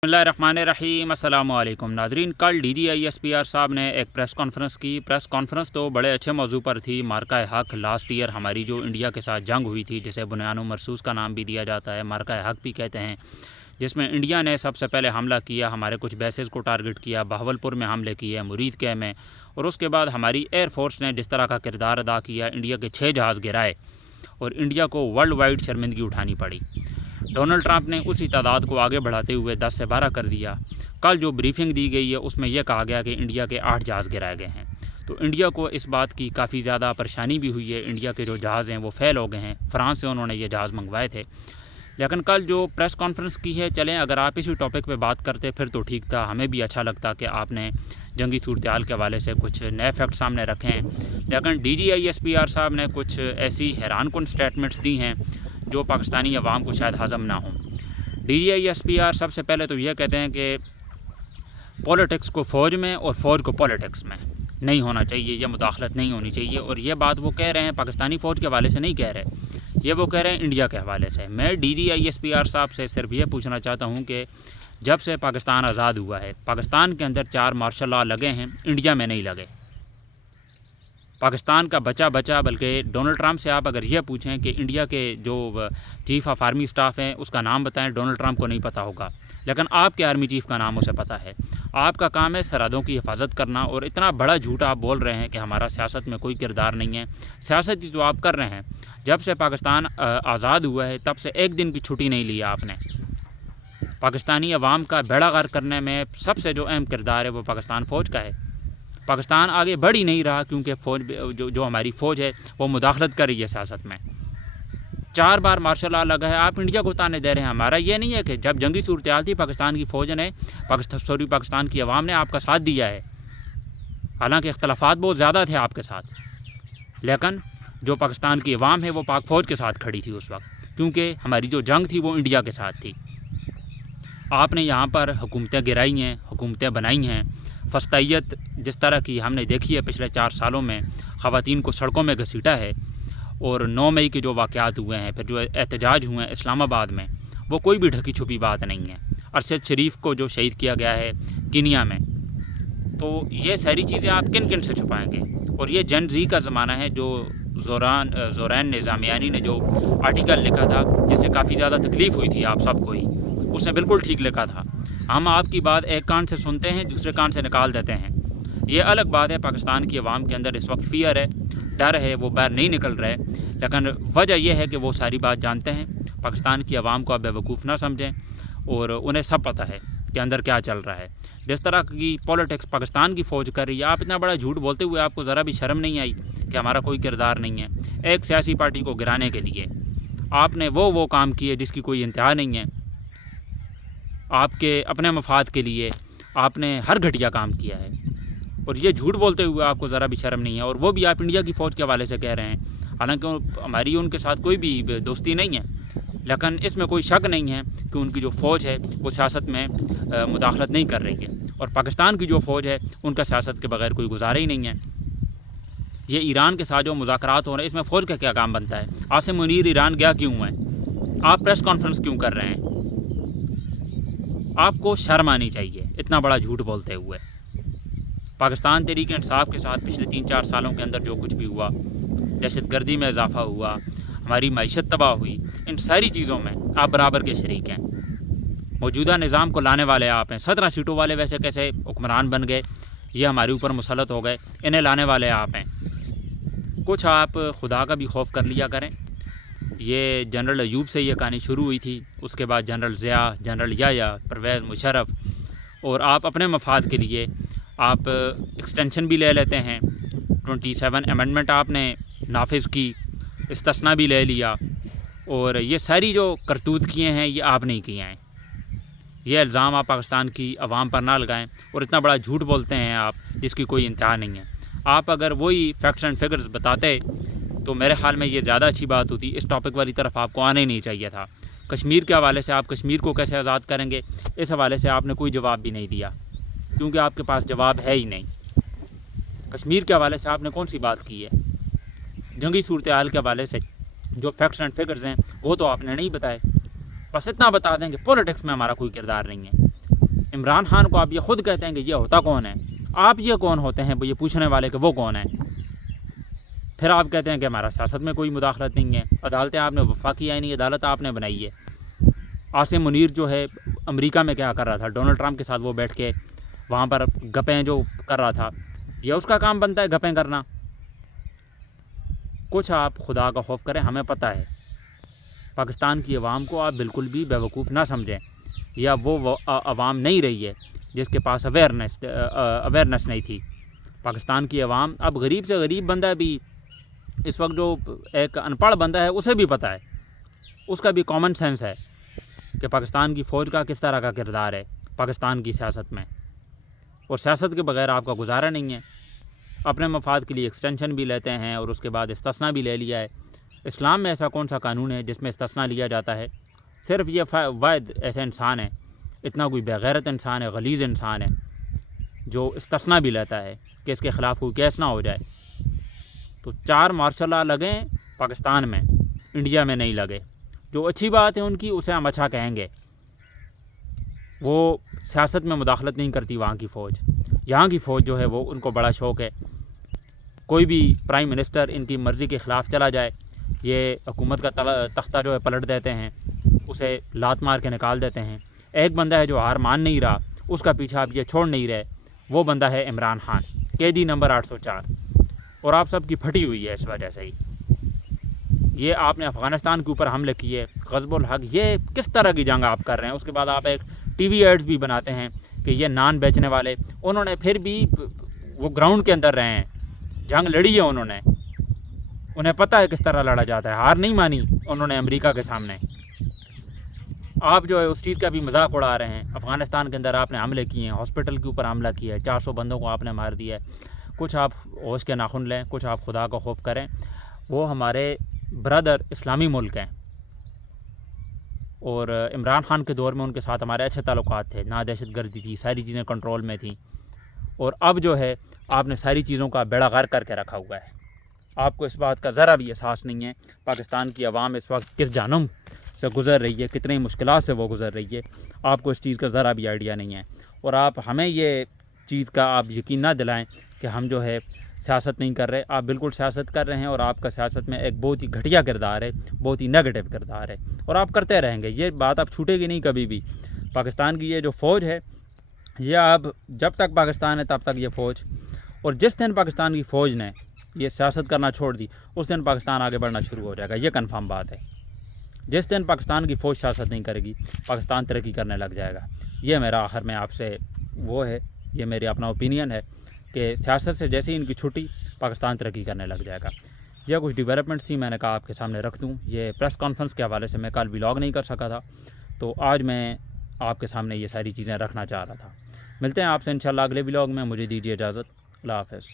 बिस्मिल्लाहिर्रहमानिर्रहीम अस्सलाम वालेकुम नाज़रीन। कल DGISPR साहब ने एक प्रेस कॉन्फ्रेंस की। प्रेस कॉन्फ्रेंस तो बड़े अच्छे मौजू पर थी। मार्का हक लास्ट ईयर हमारी जो इंडिया के साथ जंग हुई थी, जिसे बुनियान मरसूस का नाम भी दिया जाता है, मार्का हक भी कहते हैं, जिसमें इंडिया ने सबसे पहले हमला किया, हमारे कुछ बेसेस को टारगेट किया, बहावलपुर में हमले किए, मुरीदके में, और उसके बाद हमारी एयर फोर्स ने जिस तरह का किरदार अदा किया, इंडिया के 6 जहाज़ गिराए और इंडिया को वर्ल्ड वाइड शर्मिंदगी उठानी पड़ी। डोनाल्ड ट्रंप ने उसी तादाद को आगे बढ़ाते हुए 10 से 12 कर दिया। कल जो ब्रीफिंग दी गई है उसमें यह कहा गया कि इंडिया के 8 जहाज़ गिराए गए हैं। तो इंडिया को इस बात की काफ़ी ज़्यादा परेशानी भी हुई है। इंडिया के जो जहाज़ हैं वो फेल हो गए हैं। फ्रांस से उन्होंने ये जहाज़ मंगवाए थे। लेकिन कल जो प्रेस कॉन्फ्रेंस की है, चलें अगर आप इसी टॉपिक पे बात करते फिर तो ठीक था, हमें भी अच्छा लगता कि आपने जंगी सूरत-ए-हाल के हवाले से कुछ नए फैक्ट सामने रखे हैं। लेकिन DGISPR साहब ने कुछ ऐसी हैरानकुन स्टेटमेंट्स दी हैं जो पाकिस्तानी अवाम को शायद हज़म ना हो। DGISPR सबसे पहले तो यह कहते हैं कि पॉलिटिक्स को फ़ौज में और फ़ौज को पॉलिटिक्स में नहीं होना चाहिए, यह मुदाखलत नहीं होनी चाहिए। और यह बात वो कह रहे हैं पाकिस्तानी फ़ौज के हवाले से नहीं कह रहे, ये वो कह रहे हैं इंडिया के हवाले से। मैं DGISPR साहब से सिर्फ ये पूछना चाहता हूँ कि जब से पाकिस्तान आज़ाद हुआ है, पाकिस्तान के अंदर 4 मार्शल लॉ लगे हैं, इंडिया में नहीं लगे। पाकिस्तान का बचा बल्कि डोनाल्ड ट्रंप से आप अगर यह पूछें कि इंडिया के जो चीफ़ ऑफ आर्मी स्टाफ हैं उसका नाम बताएं, डोनाल्ड ट्रंप को नहीं पता होगा, लेकिन आपके आर्मी चीफ़ का नाम उसे पता है। आपका काम है सरहदों की हिफाजत करना, और इतना बड़ा झूठ आप बोल रहे हैं कि हमारा सियासत में कोई किरदार नहीं है। सियासत ही तो आप कर रहे हैं। जब से पाकिस्तान आज़ाद हुआ है तब से एक दिन की छुट्टी नहीं ली आपने। पाकिस्तानी अवाम का बेड़ा गर्क करने में सबसे जो अहम किरदार है वो पाकिस्तान फ़ौज का है। पाकिस्तान आगे बढ़ ही नहीं रहा क्योंकि फ़ौज जो हमारी फ़ौज है वो मुदाखलत कर रही है सियासत में। 4 बार मार्शल लॉ लगा है, आप इंडिया को ताने दे रहे हैं। हमारा ये नहीं है कि जब जंगी सूरत-ए-हाल थी पाकिस्तान की फ़ौज ने पाकिस्तान की अवाम ने आपका साथ दिया है। हालांकि इख्तलाफात बहुत ज़्यादा थे आपके साथ, लेकिन जो पाकिस्तान की अवाम है वो पाक फ़ौज के साथ खड़ी थी उस वक्त, क्योंकि हमारी जो जंग थी वो इंडिया के साथ थी। आपने यहाँ पर हुकूमतें गिराई हैं, हुकूमतें बनाई हैं। फस्तायत जिस तरह की हमने देखी है पिछले 4 सालों में, ख़वातीन को सड़कों में घसीटा है। और 9 मई के जो वाक़यात हुए हैं, फिर जो एहतजाज हुए हैं इस्लामाबाद में, वो कोई भी ढकी छुपी बात नहीं है। अरशद शरीफ को जो शहीद किया गया है कीनिया में, तो ये सारी चीज़ें आप किन किन से छुपाएँगे? और ये जेन ज़ी का ज़माना है। जो ज़ोरैन निज़ामियानी ने जो आर्टिकल लिखा था जिससे काफ़ी ज़्यादा तकलीफ़ हुई थी आप सबको ही, उसने बिल्कुल ठीक लिखा था। हम आपकी बात एक कान से सुनते हैं, दूसरे कान से निकाल देते हैं। ये अलग बात है। पाकिस्तान की आवाम के अंदर इस वक्त फ़ियर है, डर है, वो बाहर नहीं निकल रहे। लेकिन वजह यह है कि वो सारी बात जानते हैं। पाकिस्तान की आवाम को आप बेवकूफ़ ना समझें, और उन्हें सब पता है कि अंदर क्या चल रहा है। जिस तरह की पॉलिटिक्स पाकिस्तान की फ़ौज कर रही है, आप इतना बड़ा झूठ बोलते हुए आपको ज़रा भी शर्म नहीं आई कि हमारा कोई किरदार नहीं है। एक सियासी पार्टी को गिराने के लिए आपने वो काम किए जिसकी कोई इंतहा नहीं है। आपके अपने मफाद के लिए आपने हर घटिया काम किया है, और ये झूठ बोलते हुए आपको ज़रा भी शर्म नहीं है। और वो भी आप इंडिया की फ़ौज के हवाले से कह रहे हैं। हालांकि हमारी उनके साथ कोई भी दोस्ती नहीं है, लेकिन इसमें कोई शक नहीं है कि उनकी जो फ़ौज है वो सियासत में मुदाखलत नहीं कर रही है। और पाकिस्तान की जो फ़ौज है उनका सियासत के बगैर कोई गुजारा ही नहीं है। ये ईरान के साथ जो मुज़ाकरात हो रहे हैं, इसमें फ़ौज का क्या काम बनता है? आसिम मुनीर ईरान गया क्यों है? आप प्रेस कॉन्फ्रेंस क्यों कर रहे हैं? आपको शर्म आनी चाहिए इतना बड़ा झूठ बोलते हुए। पाकिस्तान तहरीक इंसाफ के साथ पिछले 3-4 सालों के अंदर जो कुछ भी हुआ, दहशतगर्दी में इजाफा हुआ, हमारी मईशत तबाह हुई, इन सारी चीज़ों में आप बराबर के शरीक हैं। मौजूदा निज़ाम को लाने वाले आप हैं। 17 सीटों वाले वैसे कैसे हुक्मरान बन गए, ये हमारे ऊपर मुसलत हो गए, इन्हें लाने वाले आप हैं। कुछ आप खुदा का भी खौफ कर लिया करें। ये जनरल अयूब से ये कहानी शुरू हुई थी, उसके बाद जनरल ज़िया, जनरल याया, परवेज़ मुशर्रफ, और आप अपने मफाद के लिए आप एक्सटेंशन भी ले लेते हैं। 27 अमेंडमेंट आपने नाफिज की, इस्तिस्ना भी ले लिया, और ये सारी जो करतूत किए हैं ये आप नहीं किए हैं। ये इल्ज़ाम आप पाकिस्तान की आवाम पर ना लगाएं। और इतना बड़ा झूठ बोलते हैं आप जिसकी कोई इंतहा नहीं है। आप अगर वही फैक्ट्स एंड फिगर्स बताते तो मेरे ख्याल में ये ज़्यादा अच्छी बात होती। इस टॉपिक वाली तरफ आपको आना ही नहीं चाहिए था। कश्मीर के हवाले से आप कश्मीर को कैसे आज़ाद करेंगे, इस हवाले से आपने कोई जवाब भी नहीं दिया, क्योंकि आपके पास जवाब है ही नहीं। कश्मीर के हवाले से आपने कौन सी बात की है? जंगी सूरत-ए-हाल के हवाले से जो फैक्ट्स एंड फिगर्स हैं वो तो आपने नहीं बताए। बस इतना बता दें कि पॉलिटिक्स में हमारा कोई किरदार नहीं है। عمران خان کو آپ یہ خود کہتے ہیں کہ یہ ہوتا کون ہے؟ آپ یہ کون ہوتے ہیں یہ پوچھنے والے کہ وہ کون ہے؟ پھر آپ کہتے ہیں کہ ہمارا سیاست میں کوئی مداخلت نہیں ہے، عدالتیں آپ نے وفاقی آئینی عدالت آپ نے بنائی ہے۔ عاصم منیر جو ہے امریکہ میں کیا کر رہا تھا؟ ڈونلڈ ٹرمپ کے ساتھ وہ بیٹھ کے وہاں پر گپیں جو کر رہا تھا، یہ اس کا کام بنتا ہے گپیں کرنا؟ کچھ آپ خدا کا خوف کریں، ہمیں پتہ ہے پاکستان کی عوام کو آپ بالکل بھی بیوقوف نہ سمجھیں، یا وہ عوام نہیں رہی ہے جس کے پاس اویئرنیس نہیں تھی۔ پاکستان کی عوام اب غریب سے غریب بندہ بھی اس وقت جو ایک ان پڑھ بندہ ہے اسے بھی پتہ ہے، اس کا بھی کامن سینس ہے کہ پاکستان کی فوج کا کس طرح کا کردار ہے پاکستان کی سیاست میں، اور سیاست کے بغیر آپ کا گزارا نہیں ہے۔ اپنے مفاد کے لیے ایکسٹینشن بھی لیتے ہیں اور اس کے بعد استثناء بھی لے لیا ہے۔ اسلام میں ایسا کون سا قانون ہے جس میں استثناء لیا جاتا ہے؟ صرف یہ واحد ایسا انسان ہے، اتنا کوئی بغیرت انسان ہے، غلیظ انسان ہے، جو استثناء بھی لیتا ہے کہ اس کے خلاف کوئی کیس نہ ہو جائے۔ تو 4 مارشل لا لگیں پاکستان میں، انڈیا میں نہیں لگے۔ جو اچھی بات ہے ان کی، اسے ہم اچھا کہیں گے۔ وہ سیاست میں مداخلت نہیں کرتی وہاں کی فوج۔ یہاں کی فوج جو ہے وہ ان کو بڑا شوق ہے، کوئی بھی پرائم منسٹر ان کی مرضی کے خلاف چلا جائے، یہ حکومت کا تختہ جو ہے پلٹ دیتے ہیں، اسے لات مار کے نکال دیتے ہیں۔ ایک بندہ ہے جو ہار مان نہیں رہا، اس کا پیچھا آپ یہ چھوڑ نہیں رہے، وہ بندہ ہے عمران خان، قیدی نمبر 804، اور آپ سب کی پھٹی ہوئی ہے اس وجہ سے ہی۔ یہ آپ نے افغانستان کے اوپر حملے کیے، غزب الحق، یہ کس طرح کی جنگ آپ کر رہے ہیں؟ اس کے بعد آپ ایک ٹی وی ایڈز بھی بناتے ہیں کہ یہ نان بیچنے والے، انہوں نے پھر بھی وہ گراؤنڈ کے اندر رہے ہیں، جنگ لڑی ہے انہوں نے، انہیں پتہ ہے کس طرح لڑا جاتا ہے، ہار نہیں مانی انہوں نے امریکہ کے سامنے۔ آپ جو ہے اس چیز کا بھی مذاق اڑا رہے ہیں۔ افغانستان کے اندر آپ نے حملے کیے ہیں، ہاسپٹل کے اوپر حملہ کیا ہے، 400 بندوں کو آپ نے مار دیا ہے۔ کچھ آپ ہوش کے ناخن لیں، کچھ آپ خدا کا خوف کریں۔ وہ ہمارے برادر اسلامی ملک ہیں، اور عمران خان کے دور میں ان کے ساتھ ہمارے اچھے تعلقات تھے، نہ دہشت گردی تھی، ساری چیزیں کنٹرول میں تھیں، اور اب جو ہے آپ نے ساری چیزوں کا بیڑا غرق کر کے رکھا ہوا ہے۔ آپ کو اس بات کا ذرا بھی احساس نہیں ہے پاکستان کی عوام اس وقت کس جہنم سے گزر رہی ہے، کتنی مشکلات سے وہ گزر رہی ہے، آپ کو اس چیز کا ذرا بھی آئیڈیا نہیں ہے۔ اور آپ ہمیں یہ چیز کا آپ یقین نہ دلائیں کہ ہم جو ہے سیاست نہیں کر رہے، آپ بالکل سیاست کر رہے ہیں، اور آپ کا سیاست میں ایک بہت ہی گھٹیا کردار ہے، بہت ہی نیگیٹو کردار ہے، اور آپ کرتے رہیں گے، یہ بات آپ چھوٹے گی نہیں کبھی بھی۔ پاکستان کی یہ جو فوج ہے، یہ اب جب تک پاکستان ہے تب تک یہ فوج، اور جس دن پاکستان کی فوج نے یہ سیاست کرنا چھوڑ دی، اس دن پاکستان آگے بڑھنا شروع ہو جائے گا، یہ کنفرم بات ہے۔ جس دن پاکستان کی فوج سیاست نہیں کرے گی، پاکستان ترقی کرنے لگ جائے گا۔ یہ میرا آخر میں آپ سے وہ ہے، یہ میری اپنا اوپینین ہے کہ سیاست سے جیسے ہی ان کی چھٹی، پاکستان ترقی کرنے لگ جائے گا۔ یہ کچھ ڈیولپمنٹس تھی، میں نے کہا آپ کے سامنے رکھ دوں۔ یہ پریس کانفرنس کے حوالے سے میں کل ولاگ نہیں کر سکا تھا، تو آج میں آپ کے سامنے یہ ساری چیزیں رکھنا چاہ رہا تھا۔ ملتے ہیں آپ سے انشاءاللہ اگلے ولاگ میں، مجھے دیجیے اجازت، اللہ حافظ۔